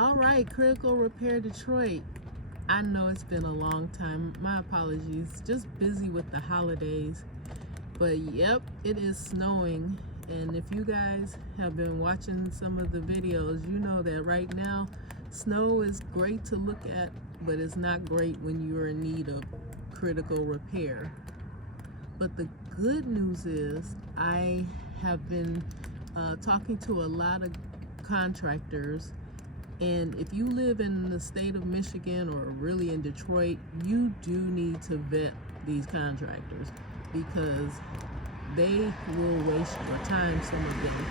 All right, Critical Repair Detroit. I know it's been a long time. My apologies. Just busy with the holidays. But yep, it is snowing. And if you guys have been watching some of the videos, you know that right now, snow is great to look at, but it's not great when you're in need of critical repair. But the good news is I have been talking to a lot of contractors. And if you live in the state of Michigan or really in Detroit, you do need to vet these contractors because they will waste your time, some of them.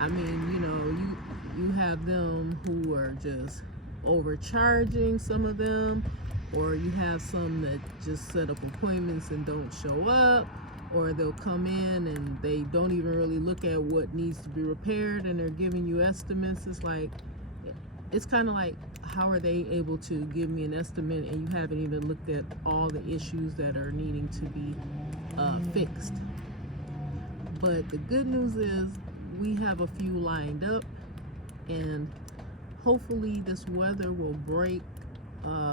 I mean, you know, you have them who are just overcharging, some of them, or you have some that just set up appointments and don't show up, or they'll come in and they don't even really look at what needs to be repaired and they're giving you estimates. It's kind of like, how are they able to give me an estimate and you haven't even looked at all the issues that are needing to be fixed? But the good news is we have a few lined up, and hopefully this weather will break.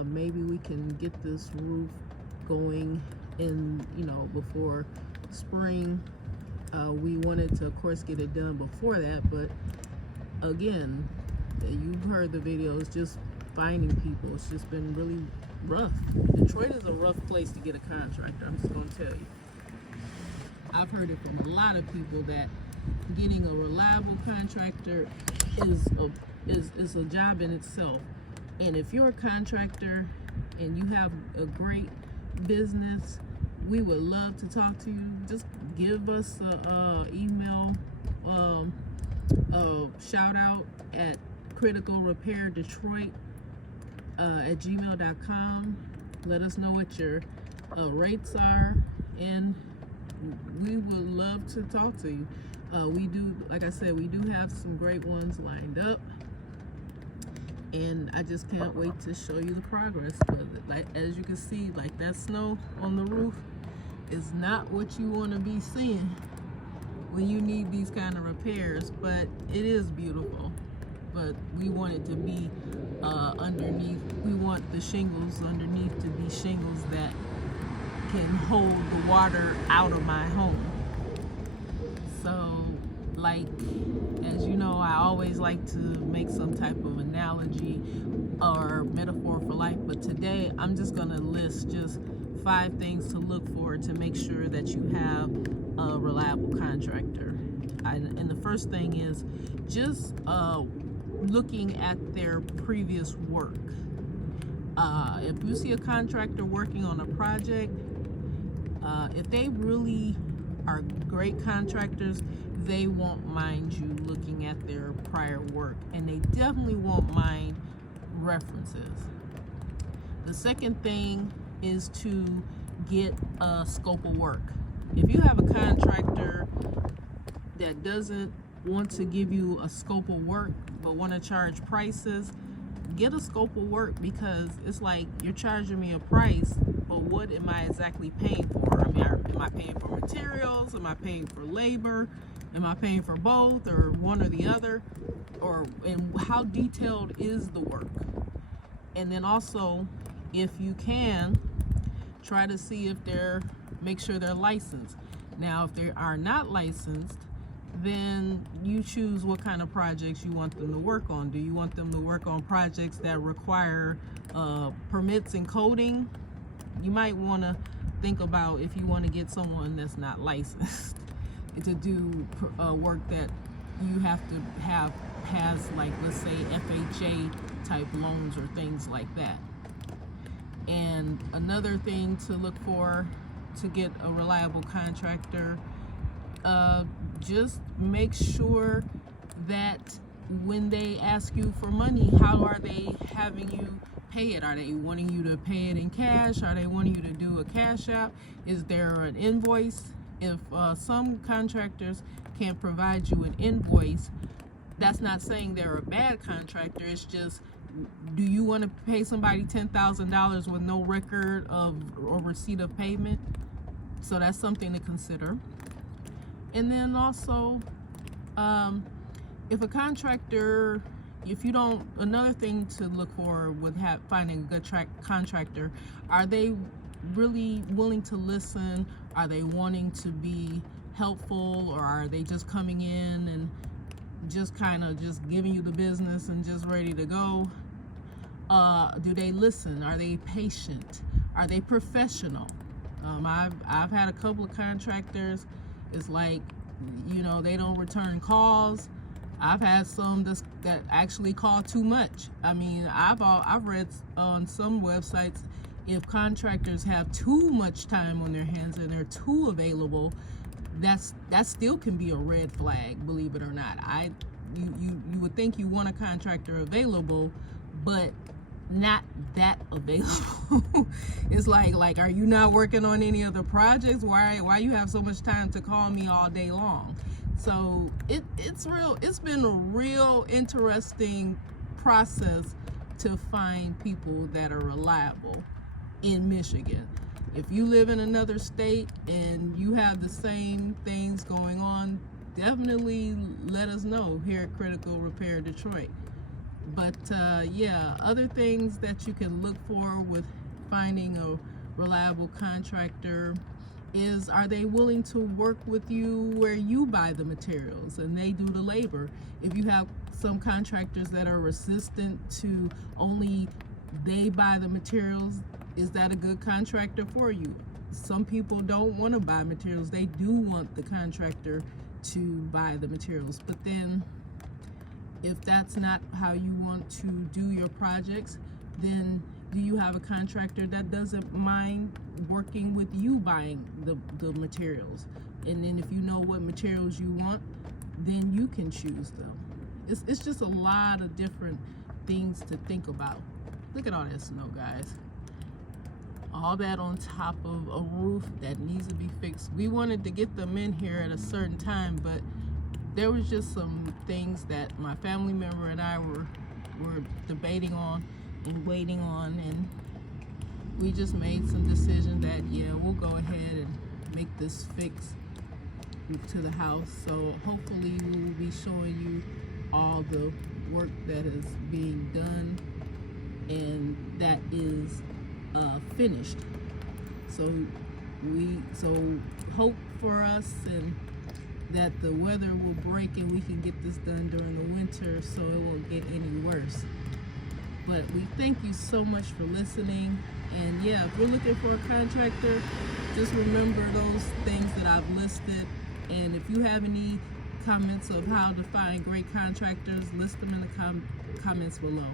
Maybe we can get this roof going in, before spring. We wanted to, of course, get it done before that, but again, you've heard the videos, just finding people. It's just been really rough. Detroit is a rough place to get a contractor, I'm just going to tell you. I've heard it from a lot of people that getting a reliable contractor is a job in itself. And if you're a contractor and you have a great business, we would love to talk to you. Just give us a email, shout out at criticalrepairdetroit at gmail.com. Let us know what your rates are, and we would love to talk to you. We do, like I said, we do have some great ones lined up, and I just can't wait to show you the progress. But like, as you can see, like that snow on the roof is not what you want to be seeing when you need these kind of repairs, but it is beautiful. But we want it to be underneath. We want the shingles underneath to be shingles that can hold the water out of my home. So, like, as you know, I always like to make some type of analogy or metaphor for life, but today I'm just gonna list just 5 things to look for to make sure that you have a reliable contractor. And the first thing is just looking at their previous work. If you see a contractor working on a project, if they really are great contractors, they won't mind you looking at their prior work, and they definitely won't mind references. The second thing is to get a scope of work. If you have a contractor that doesn't want to give you a scope of work but want to charge prices, get a scope of work, because it's like you're charging me a price, but what am I exactly paying for? I mean, am I paying for materials? Am I paying for labor? Am I paying for both, or one or the other? And how detailed is the work? And then also, if you can, try to see if make sure they're licensed. Now, if they are not licensed, then you choose what kind of projects you want them to work on. Do you want them to work on projects that require permits and coding? You might want to think about if you want to get someone that's not licensed to do work that you have to has, like, let's say FHA type loans or things like that. And another thing to look for to get a reliable contractor, just make sure that when they ask you for money, how are they having you pay it? Are they wanting you to pay it in cash? Are they wanting you to do a cash app? Is there an invoice? If some contractors can't provide you an invoice, that's not saying they're a bad contractor. It's just, do you want to pay somebody $10,000 with no record of or receipt of payment? So that's something to consider. And then also, if a contractor if you don't, another thing to look for with finding a good contractor, are they really willing to listen? Are they wanting to be helpful, or are they just coming in and just kind of just giving you the business and just ready to go? Do they listen? Are they patient? Are they professional? I've had a couple of contractors, it's like, you know, they don't return calls. I've had some that actually call too much. I mean, I've read on some websites, if contractors have too much time on their hands and they're too available, that still can be a red flag, believe it or not. You would think you want a contractor available, but not that available. It's like, are you not working on any other projects? Why you have so much time to call me all day long? So it's been a real interesting process to find people that are reliable in Michigan. If you live in another state and you have the same things going on, definitely let us know here at Critical Repair Detroit. But yeah, other things that you can look for with finding a reliable contractor is, are they willing to work with you where you buy the materials and they do the labor? If you have some contractors that are resistant to only they buy the materials, is that a good contractor for you? Some people don't want to buy materials. They do want the contractor to buy the materials. But then if that's not how you want to do your projects, then do you have a contractor that doesn't mind working with you buying the materials? And then if you know what materials you want, then you can choose them. It's just a lot of different things to think about. Look at all that snow, guys. All that on top of a roof that needs to be fixed. We wanted to get them in here at a certain time, but there was just some things that my family member and I were debating on and waiting on, and we just made some decision that, yeah, we'll go ahead and make this fix to the house. So hopefully we will be showing you all the work that is being done and that is finished. So hope for us and that the weather will break and we can get this done during the winter so it won't get any worse. But we thank you so much for listening. And yeah, if you're looking for a contractor, just remember those things that I've listed. And if you have any comments of how to find great contractors, list them in the comments below.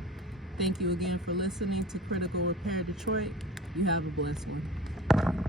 Thank you again for listening to Critical Repair Detroit. You have a blessed one.